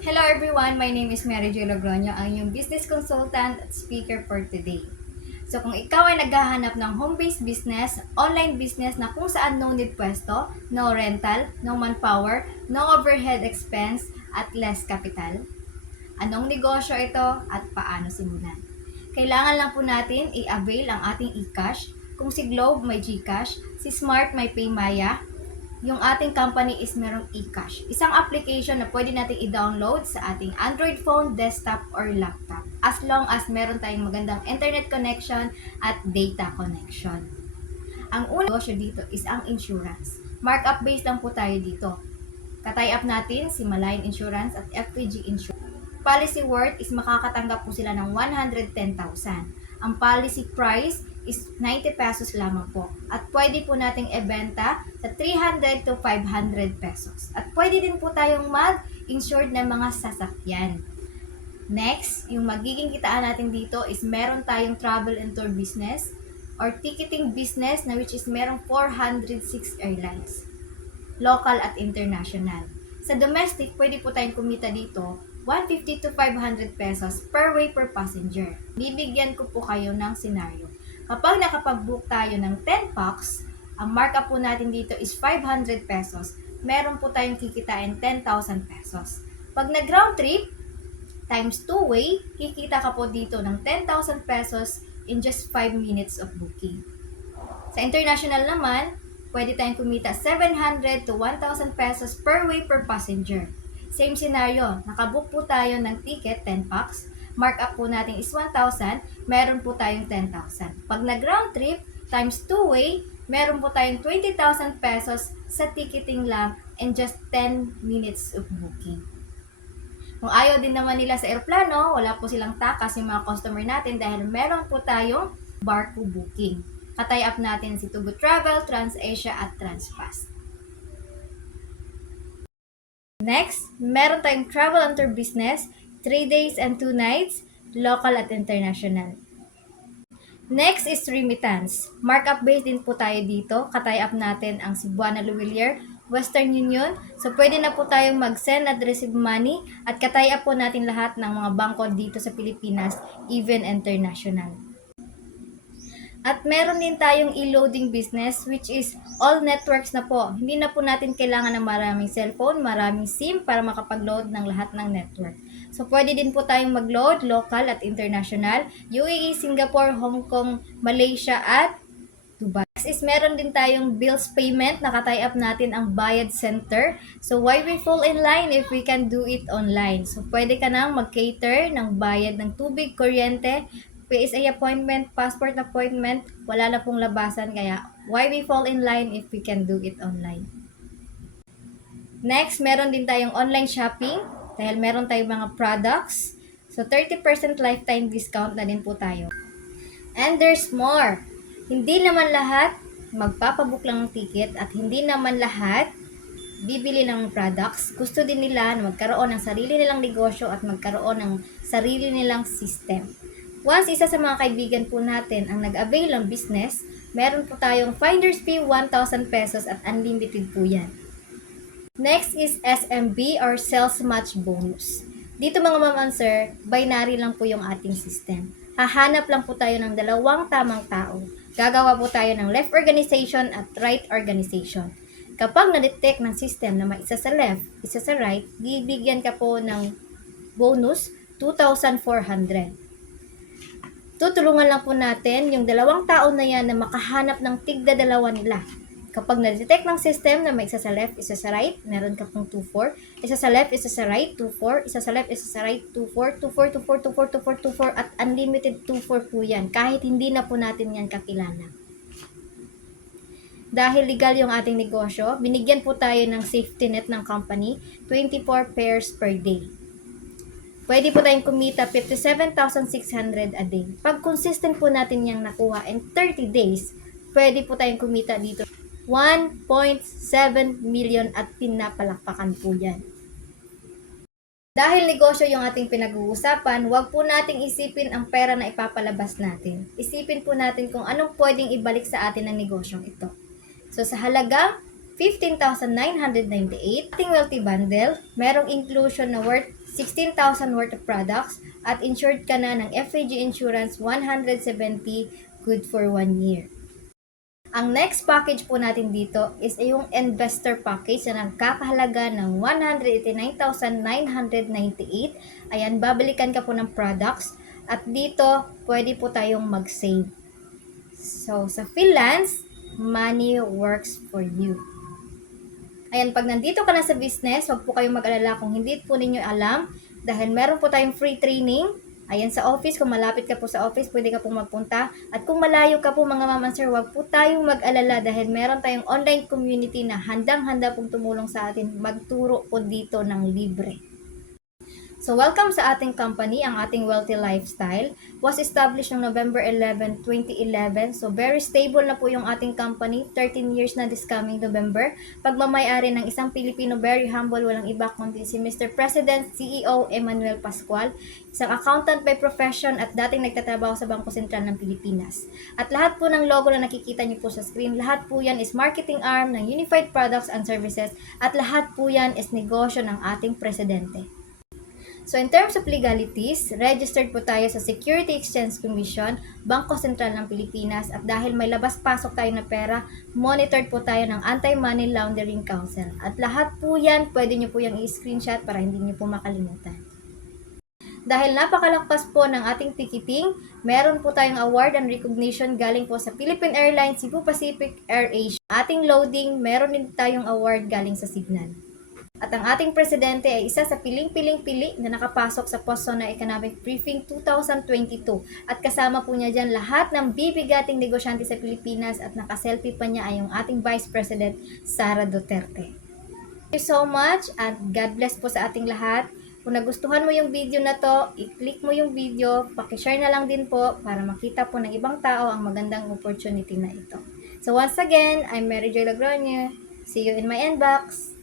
Hello everyone, my name is Mary Jo Logroño, ang inyong business consultant at speaker for today. So kung ikaw ay naghahanap ng home-based business, online business na kung saan no need pwesto, no rental, no manpower, no overhead expense, at less capital, anong negosyo ito at paano simulan? Kailangan lang po natin i-avail ang ating eCash. Kung si Globe may GCash, si Smart may Paymaya, yung ating company is merong eCash. Isang application na pwede natin i-download sa ating Android phone, desktop, or laptop. As long as meron tayong magandang internet connection at data connection. Ang unang negosyo dito is ang insurance. Markup based lang po tayo dito. Katay up natin si Malayan Insurance at FPG Insurance. Policy worth is makakatanggap po sila ng 110,000. Ang policy price is 90 pesos lamang po. At pwede po nating ibenta sa 300 to 500 pesos. At pwede din po tayong mag-insured ng mga sasakyan. Next, yung magiging kitaan natin dito is meron tayong travel and tour business or ticketing business na which is merong 406 airlines. Local at international. Sa domestic, pwede po tayong kumita dito 150 to 500 pesos per way per passenger. Bibigyan ko po kayo ng senaryo. Kapag nakapag-book tayo ng 10 packs, ang markup po natin dito is 500 pesos. Meron po tayong kikitain 10,000 pesos. Pag nag-round trip, times 2-way, kikita ka po dito ng 10,000 pesos in just 5 minutes of booking. Sa international naman, pwede tayong kumita 700 to 1,000 pesos per way per passenger. Same scenario, nakabook po tayo ng ticket, 10 packs, markup po natin is 1,000, meron po tayong 10,000. Pag nag-round trip, times 2-way, meron po tayong 20,000 pesos sa ticketing lang in just 10 minutes of booking. Kung ayaw din naman nila sa aeroplano, wala po silang takas yung mga customer natin dahil meron po tayong barko booking. Katay up natin si Tugo Travel, TransAsia at TransPass. Next, meron tayong travel and tour business, 3 days and 2 nights, local at international. Next is remittance. Markup based din po tayo dito. Katay up natin ang Cebuana Luwilier, Western Union. So, pwede na po tayong mag-send at receive money at katay up po natin lahat ng mga bangko dito sa Pilipinas, even international. At meron din tayong e-loading business which is all networks na po. Hindi na po natin kailangan ng maraming cellphone, maraming SIM para makapag-load ng lahat ng network. So pwede din po tayong mag-load local at international, UAE, Singapore, Hong Kong, Malaysia at Dubai. Next is meron din tayong bills payment, naka-tie up natin ang Bayad Center. So why we fall in line if we can do it online? So pwede ka nang mag-cater ng bayad ng tubig, kuryente, PSA appointment, passport appointment, wala na pong labasan kaya why we fall in line if we can do it online. Next, meron din tayong online shopping dahil meron tayong mga products. So 30% lifetime discount na din po tayo. And there's more. Hindi naman lahat magpapabook lang ng ticket at hindi naman lahat bibili ng products. Gusto din nila na magkaroon ng sarili nilang negosyo at magkaroon ng sarili nilang system. Once isa sa mga kaibigan po natin ang nag-avail ng business, meron po tayong finder's fee 1,000 pesos at unlimited po yan. Next is SMB or Sales Match Bonus. Dito mga ma'am and sir, binary lang po yung ating system. Hahanap lang po tayo ng dalawang tamang tao. Gagawa po tayo ng left organization at right organization. Kapag na-detect ng system na may isa sa left, isa sa right, bibigyan ka po ng bonus 2,400. Tutulungan lang po natin yung dalawang tao na yan na makahanap ng tigda dalawa nila. Kapag na-detect ng system na may isa sa left, isa sa right, meron ka pong 2-4. Isa sa left, isa sa right, 2-4. Isa sa left, isa sa right, 2-4. 2-4, 2-4, 2-4, 2-4, 2-4. At unlimited 2-4 po yan. Kahit hindi na po natin yan kakilala. Dahil legal yung ating negosyo, binigyan po tayo ng safety net ng company, 24 pairs per day. Pwede po tayong kumita 57,600 a day. Pag consistent po natin yung nakuha in 30 days, pwede po tayong kumita dito 1.7 million at pinapalakpakan po yan. Dahil negosyo yung ating pinag-uusapan, huwag po nating isipin ang pera na ipapalabas natin. Isipin po natin kung anong pwedeng ibalik sa atin ng negosyong ito. So sa halaga 15,998. Ating wealthy bundle, merong inclusion na worth 16,000 worth of products at insured ka na ng FAG Insurance 170 good for 1 year. Ang next package po natin dito is yung investor package na nagkakahalaga ng 189,998. Ayan, babalikan ka po ng products at dito pwede po tayong mag-save. So, sa freelance, money works for you. Ayan, pag nandito ka na sa business, huwag po kayong mag-alala kung hindi po ninyo alam dahil meron po tayong free training. Ayan, sa office, kung malapit ka po sa office, pwede ka pong magpunta. At kung malayo ka po mga ma'am and sir, huwag po tayong mag-alala dahil meron tayong online community na handang-handa pong tumulong sa atin magturo po dito ng libre. So, welcome sa ating company. Ang ating Wealthy Lifestyle was established noong November 11, 2011. So, very stable na po yung ating company. 13 years na this coming November. Pagmamayari ng isang Pilipino, very humble, walang iba kundi si Mr. President, CEO Emmanuel Pascual. Isang accountant by profession at dating nagtatrabaho sa Bangko Sentral ng Pilipinas. At lahat po ng logo na nakikita niyo po sa screen, lahat po yan is marketing arm ng Unified Products and Services at lahat po yan is negosyo ng ating presidente. So, in terms of legalities, registered po tayo sa Security Exchange Commission, Bangko Sentral ng Pilipinas, at dahil may labas-pasok tayo na pera, monitored po tayo ng Anti-Money Laundering Council. At lahat po yan, pwede nyo po yung i-screenshot para hindi nyo po makalimutan. Dahil napakalakpas po ng ating ticketing, meron po tayong award and recognition galing po sa Philippine Airlines, Cebu Pacific, AirAsia. Ating loading, meron din tayong award galing sa Signal. At ang ating presidente ay isa sa piling-piling-pili na nakapasok sa Posona Economic Briefing 2022. At kasama po niya dyan lahat ng bibigating negosyante sa Pilipinas at nakaselfie pa niya ay yung ating Vice President Sara Duterte. Thank you so much and God bless po sa ating lahat. Kung nagustuhan mo yung video na to, i-click mo yung video, pakishare na lang din po para makita po ng ibang tao ang magandang opportunity na ito. So once again, I'm Mary Joy Logroño. See you in my inbox.